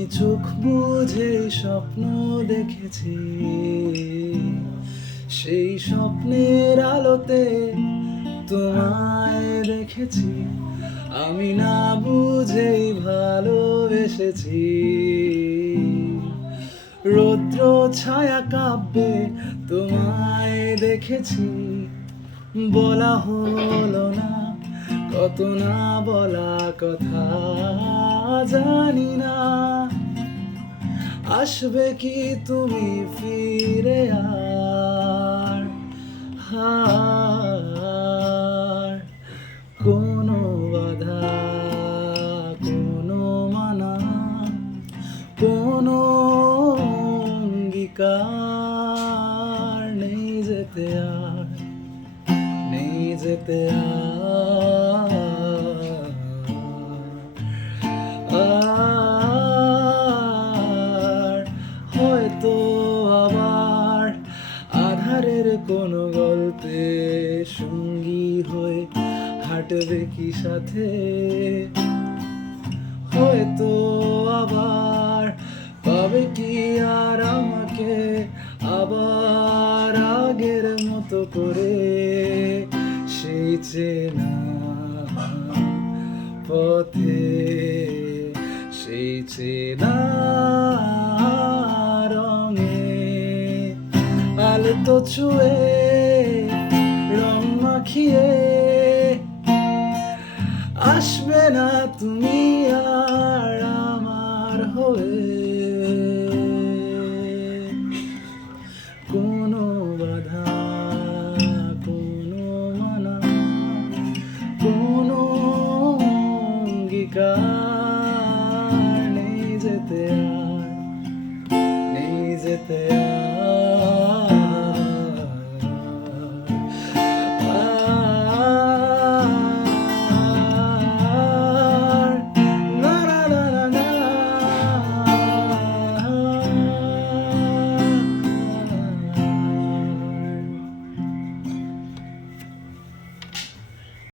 আমি চোখ বুঝে স্বপ্ন দেখেছি, সেই স্বপ্নের আলোতে তোমায় দেখেছি। আমি না বুঝেই ভালোবেসেছি। রৌদ্র ছায়া কাব্যে তোমায় দেখেছি। বলা হলো না কত না বলা কথা, জানি না আসবে কি তুমি ফিরে আর। হার কোনো বাধা, কোনো মানা, কোনো অঙ্গীকার নেই যেতে আর, নেই যেতে আর। হয়তো আবার আধারের কোনো গল্পে সঙ্গী হয়ে হাঁটবে কি সাথে। হয়তো আবার পাবে কি আর আমাকে আবার আগের মতো করে, সেই চেনা পথে, সেই চেনা রঙে আলতো ছুঁয়ে রং মাখিয়ে আসবে না তুমি